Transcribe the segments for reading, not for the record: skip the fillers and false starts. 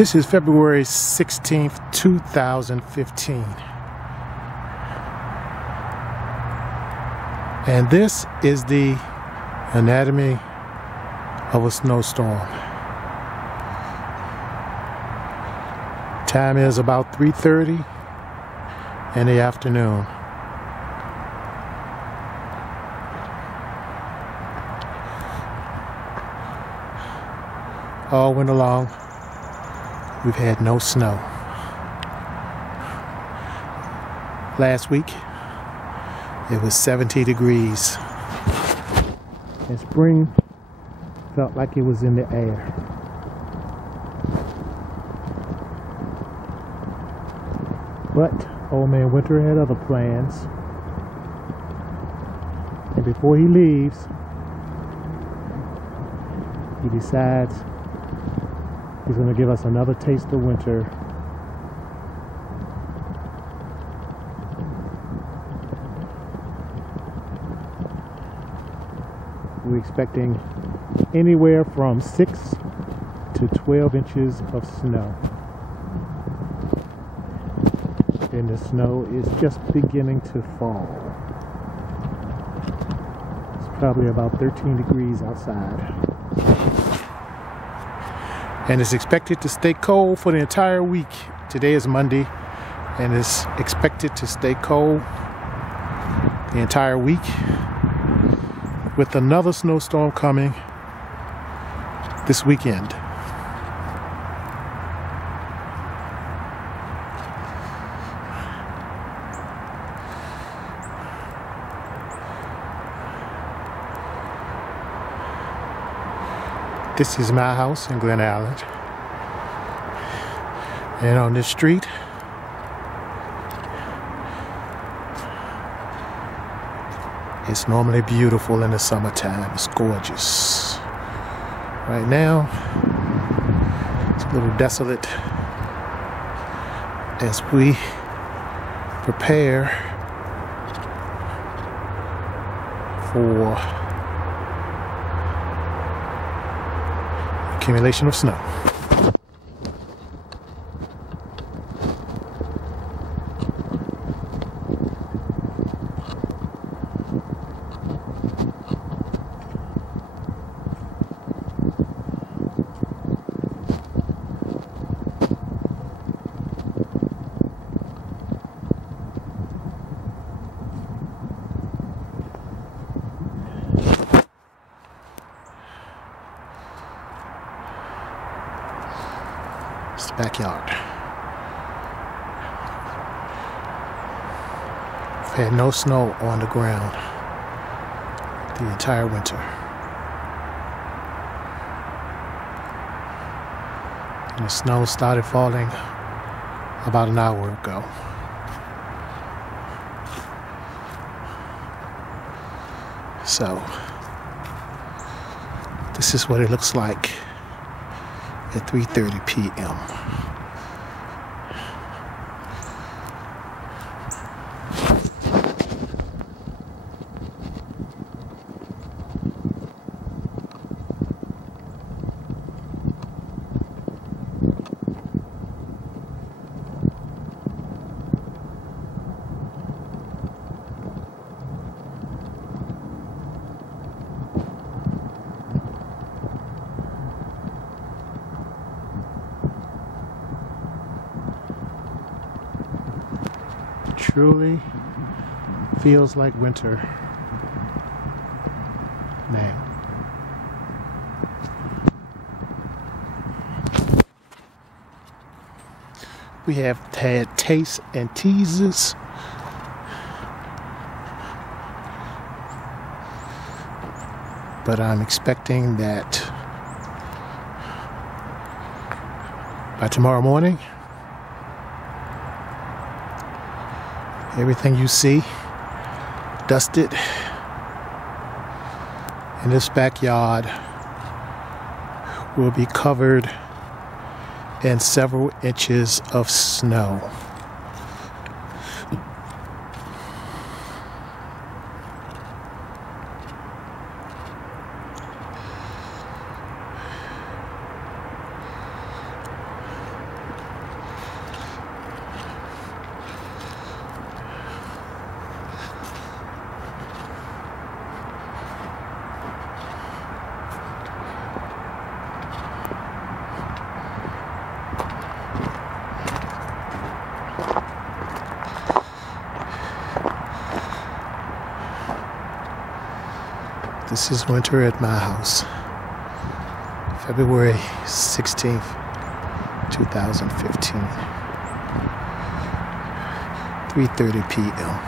This is February 16th, 2015. And this is the anatomy of a snowstorm. Time is about 3:30 in the afternoon. All winter long, we've had no snow. Last week, it was 70 degrees. And spring felt like it was in the air. But old man Winter had other plans. And before he leaves, he decides he's going to give us another taste of winter. We're expecting anywhere from 6 to 12 inches of snow. And the snow is just beginning to fall. It's probably about 13 degrees outside. And it's expected to stay cold for the entire week. Today is Monday, and it's expected to stay cold the entire week, with another snowstorm coming this weekend. This is my house in Glen Allen, and on this street it's normally beautiful in the summertime. It's gorgeous. Right now it's a little desolate as we prepare for accumulation of snow. The backyard. We've had no snow on the ground the entire winter. And the snow started falling about an hour ago. So this is what it looks like at 3:30 p.m. Truly feels like winter now. We have had tastes and teases. But I'm expecting that by tomorrow morning, everything you see dusted in this backyard will be covered in several inches of snow. This is winter at my house. February 16th, 2015. 3:30 p.m.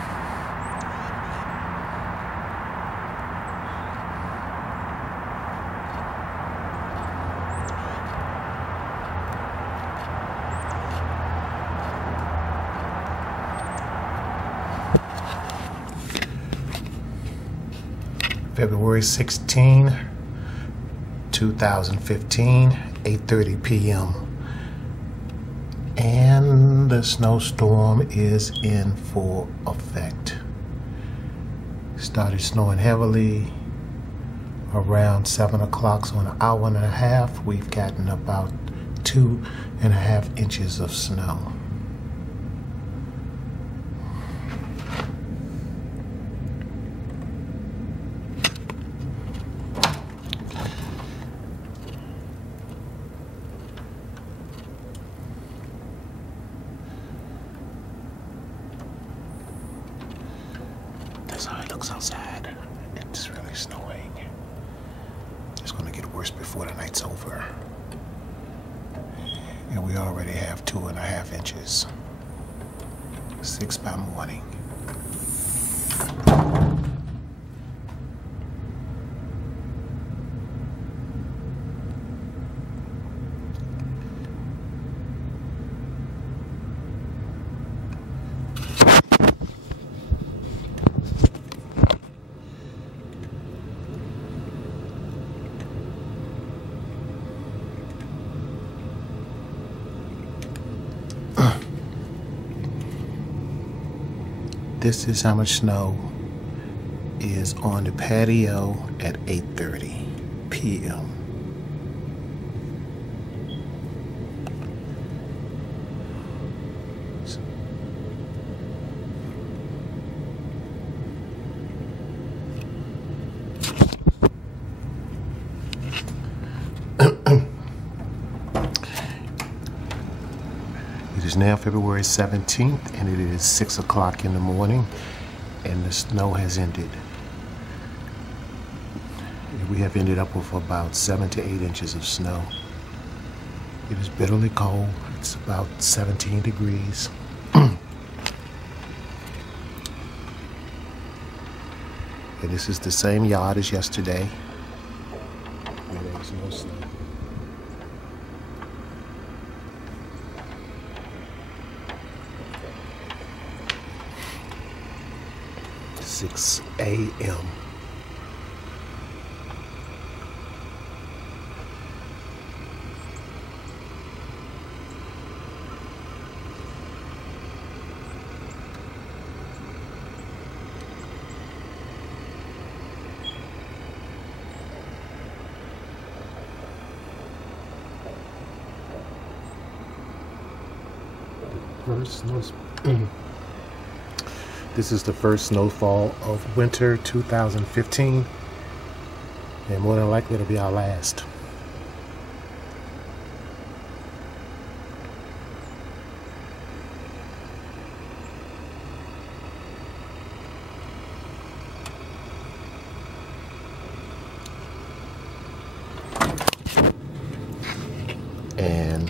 February 16, 2015, 8:30 p.m. And the snowstorm is in full effect. Started snowing heavily around 7 o'clock, so in an hour and a half, we've gotten about 2.5 inches of snow. That's how it looks outside. It's really snowing. It's going to get worse before the night's over. And we already have 2.5 inches. 6 by morning. This is how much snow is on the patio at 8:30 p.m. It is now February 17th, and it is 6 o'clock in the morning, and the snow has ended. We have ended up with about 7 to 8 inches of snow. It is bitterly cold. It's about 17 degrees. And this is the same yard as yesterday, where there was no snow. Six a.m. This is the first snowfall of winter 2015, and more than likely it'll be our last. And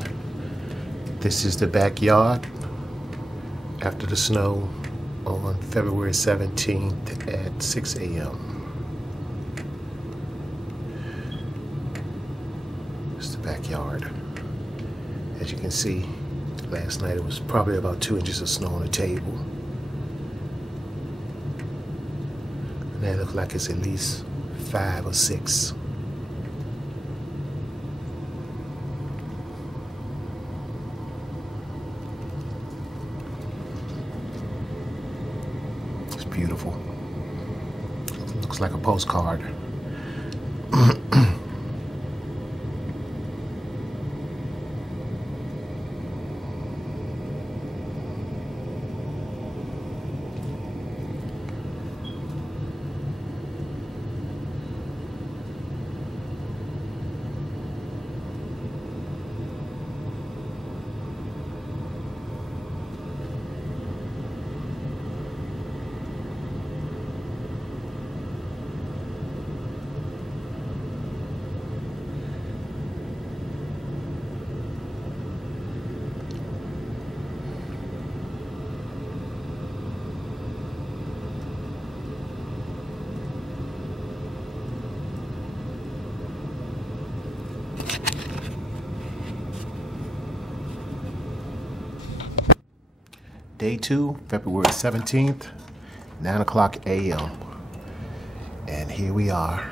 this is the backyard after the snow on February 17th at 6 a.m. It's the backyard. As you can see, last night it was probably about 2 inches of snow on the table. And that looks like it's at least 5 or 6. Beautiful. Looks like a postcard. Day 2, February 17th, 9 o'clock a.m. And here we are.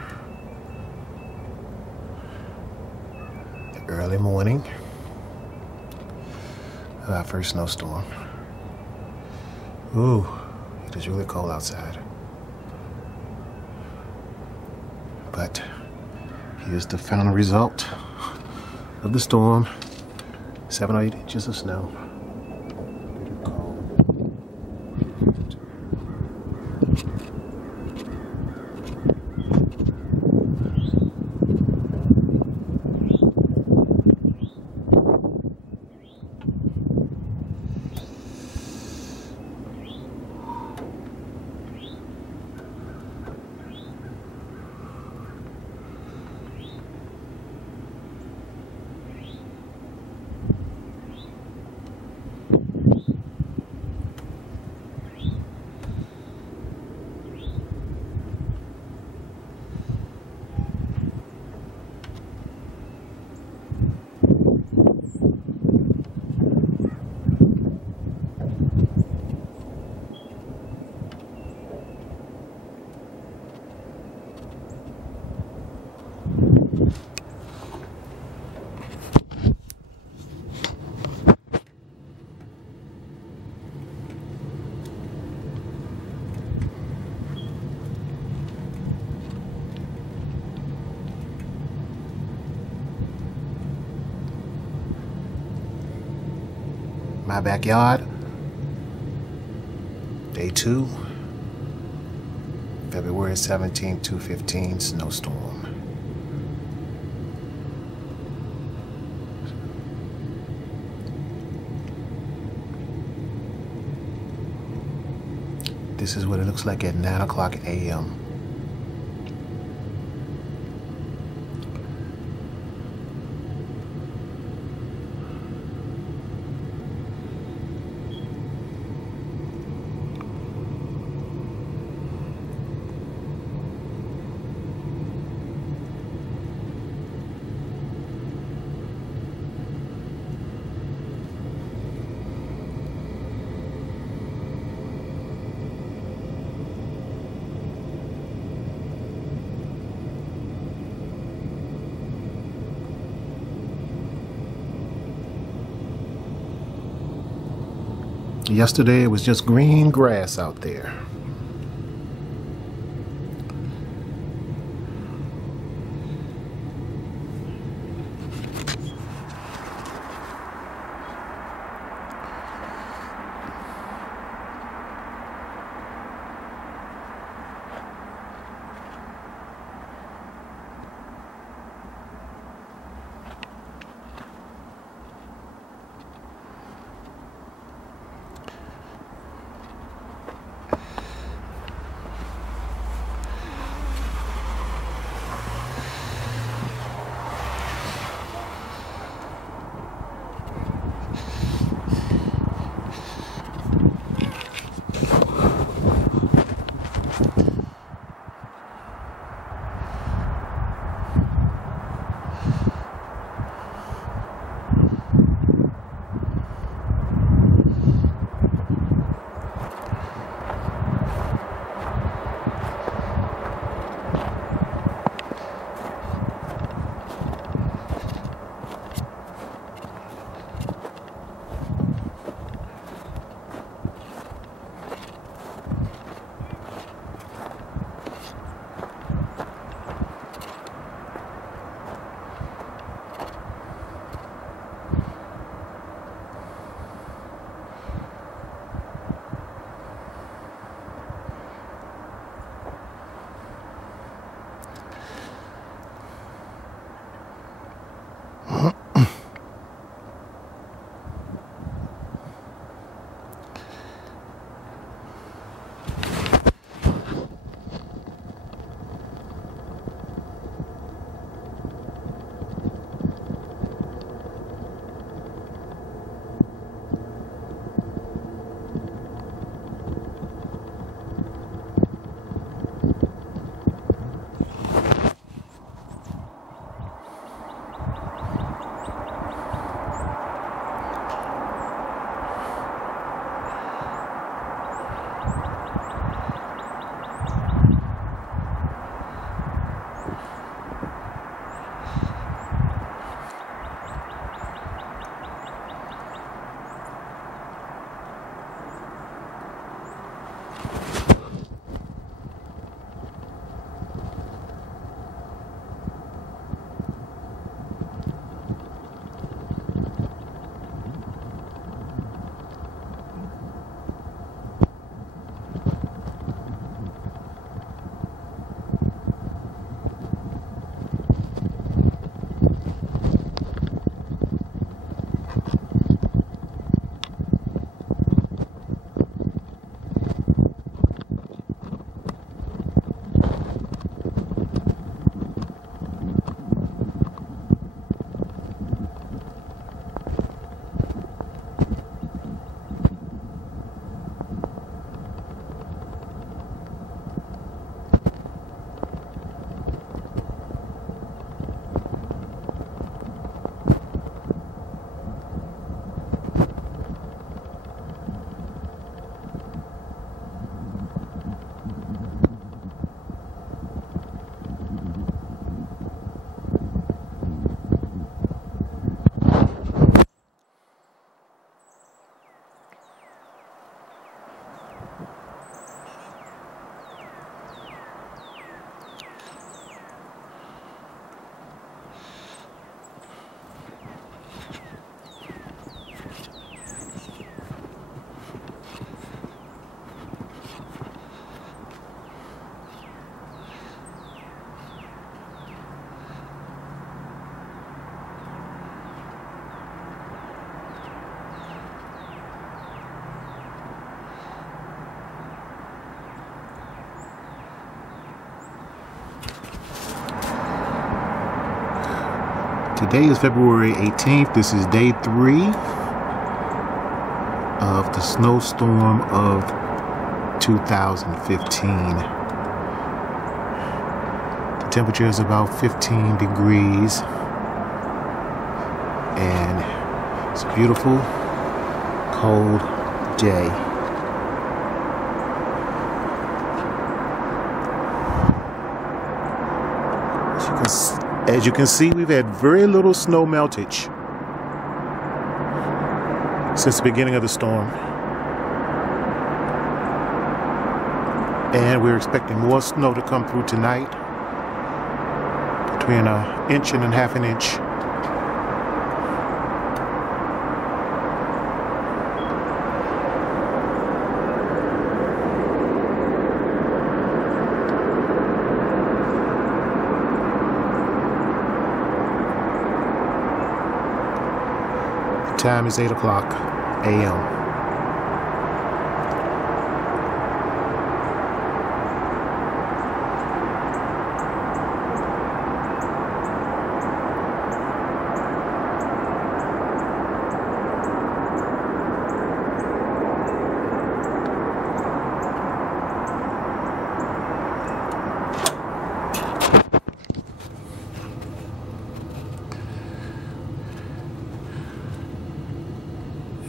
The early morning of our first snowstorm. Ooh, it is really cold outside. But here's the final result of the storm. 7 or 8 inches of snow. My backyard, Day 2, February 17th, 2:15, snowstorm. This is what it looks like at 9 o'clock a.m. Yesterday it was just green grass out there. Today is February 18th. This is day 3 of the snowstorm of 2015. The temperature is about 15 degrees and it's a beautiful cold day. As you can see, we've had very little snow meltage since the beginning of the storm. And we're expecting more snow to come through tonight, between an inch and a half an inch. Time is 8 o'clock a.m.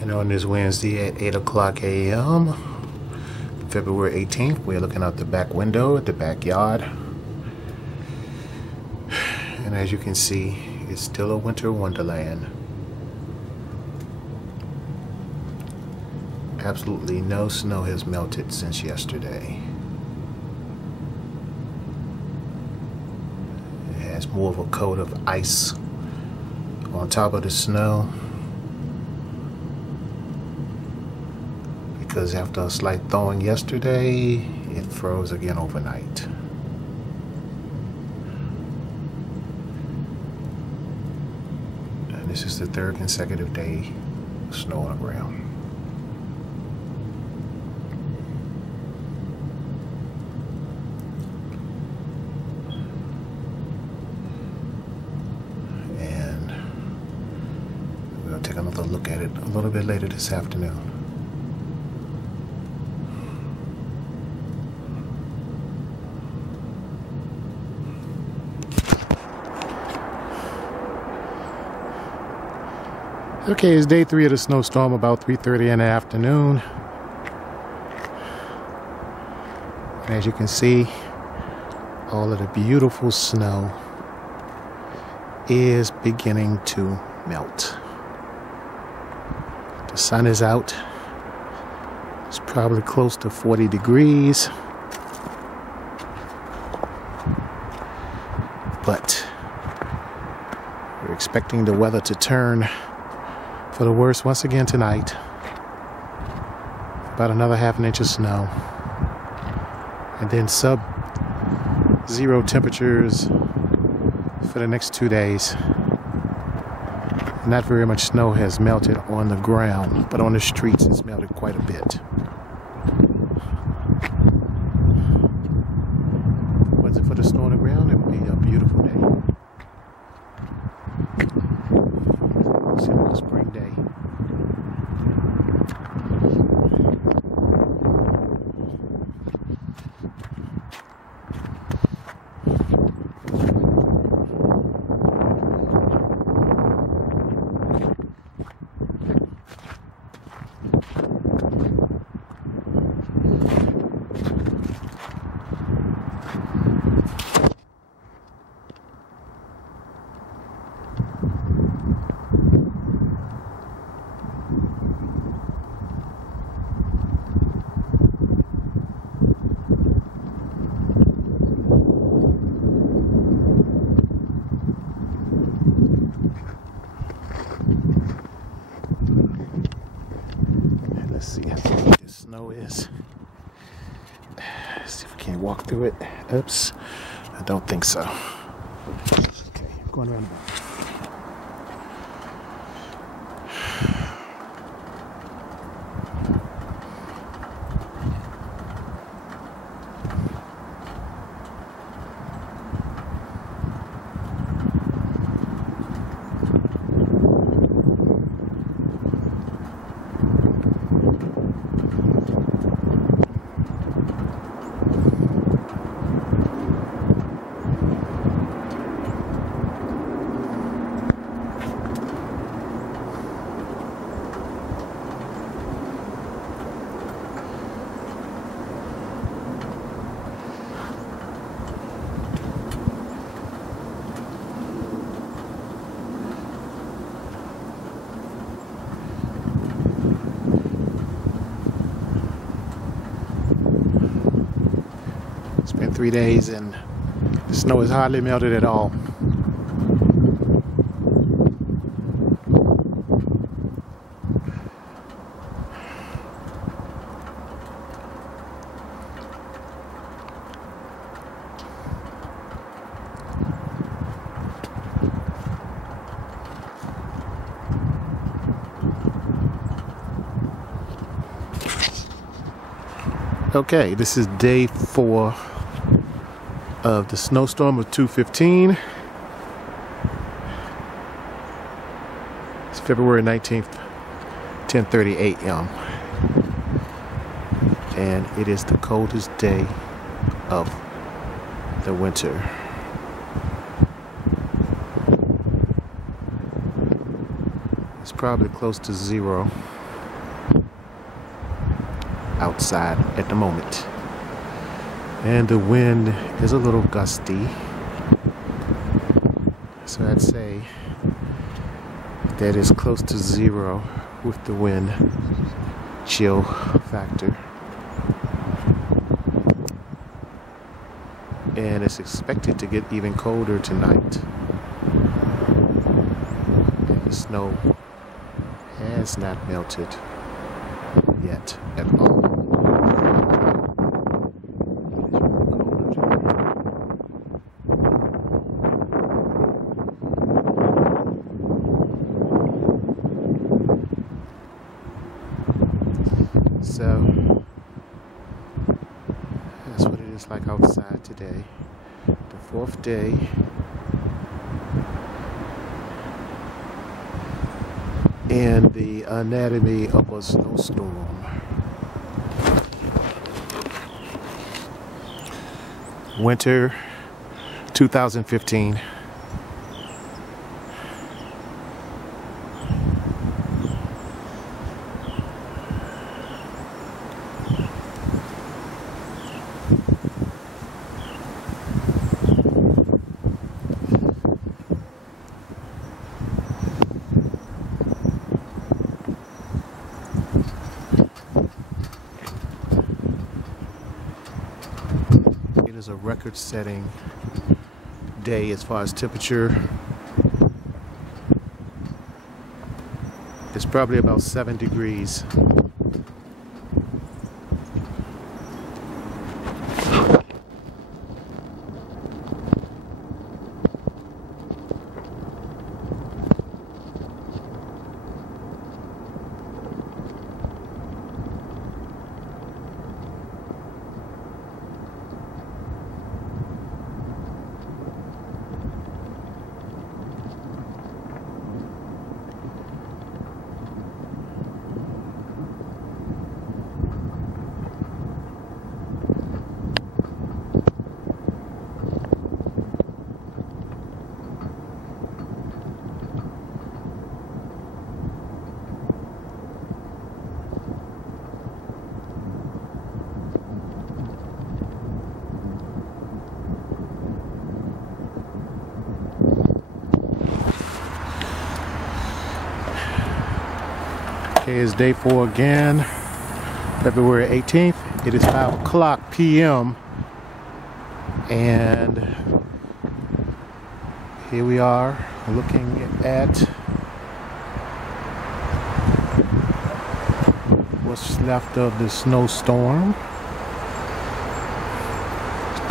And on this Wednesday at 8 o'clock a.m., February 18th, we're looking out the back window at the backyard. And as you can see, it's still a winter wonderland. Absolutely no snow has melted since yesterday. It has more of a coat of ice on top of the snow, because after a slight thawing yesterday, it froze again overnight. And this is the third consecutive day of snow on the ground. And we'll take another look at it a little bit later this afternoon. Okay, it's day 3 of the snowstorm, about 3:30 in the afternoon. And as you can see, all of the beautiful snow is beginning to melt. The sun is out. It's probably close to 40 degrees. But we're expecting the weather to turn for the worse once again tonight. About another half an inch of snow. And then sub-zero temperatures for the next 2 days. Not very much snow has melted on the ground, but on the streets it's melted quite a bit. Was it for the snow on the ground, it would be a beautiful day. Simple spring day. Let's see how deep this snow is. Let's see if we can walk through it. Oops, I don't think so. Okay, I'm going around the back. 3 days and the snow has hardly melted at all. Okay, this is day 4 of the snowstorm of 2/15. It's February 19th, 10:30 a.m. And it is the coldest day of the winter. It's probably close to 0 outside at the moment, and the wind is a little gusty, so I'd say that is close to 0 with the wind chill factor, and it's expected to get even colder tonight, and the snow has not melted yet at all. So that's what it is like outside today, the 4th day. And the anatomy of a snowstorm. Winter 2015. It is a record-setting day as far as temperature. It's probably about 7 degrees. Okay, it's day 4 again, February 18th. It is 5 o'clock p.m. and here we are looking at what's left of the snowstorm.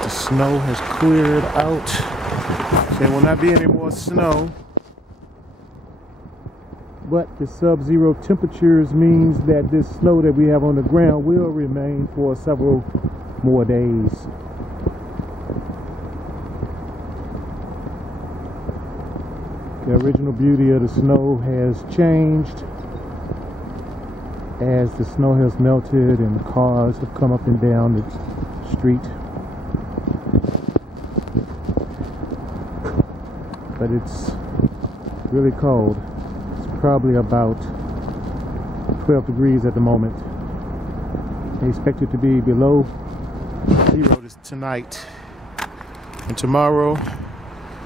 The snow has cleared out. There will not be any more snow. But the sub-zero temperatures means that this snow that we have on the ground will remain for several more days. The original beauty of the snow has changed as the snow has melted and the cars have come up and down the street. But it's really cold. Probably about 12 degrees at the moment. They expect it to be below 0 tonight, and tomorrow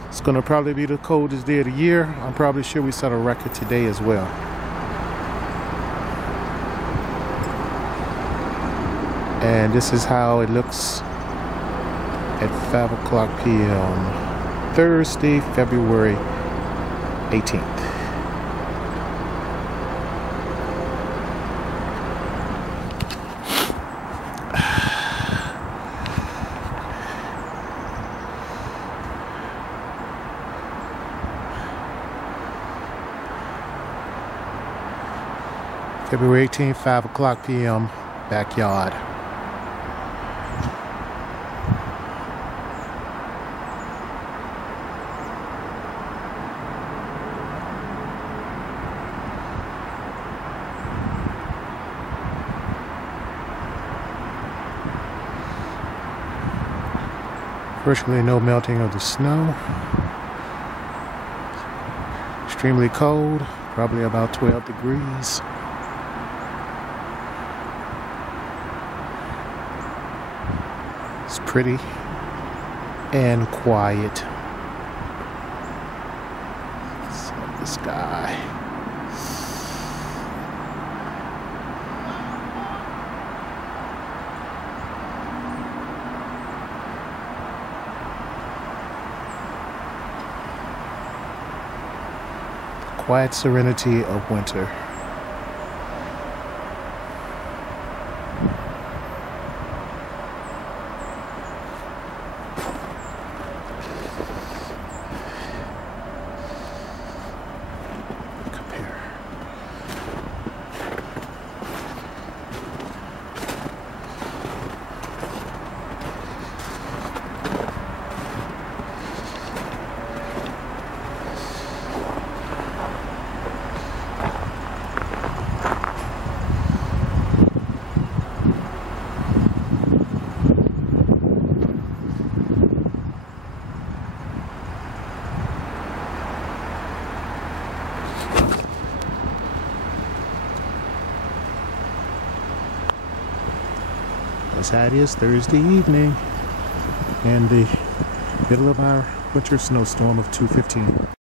it's going to probably be the coldest day of the year. I'm probably sure we set a record today as well. And this is how it looks at 5 o'clock p.m. Thursday, February 18th. February 18th, 5 o'clock p.m. Backyard. Virtually no melting of the snow. Extremely cold, probably about 12 degrees. It's pretty and quiet. Let's look at the sky. Quiet serenity of winter. Compare. That's how it is Thursday evening in the middle of our winter snowstorm of 2:15.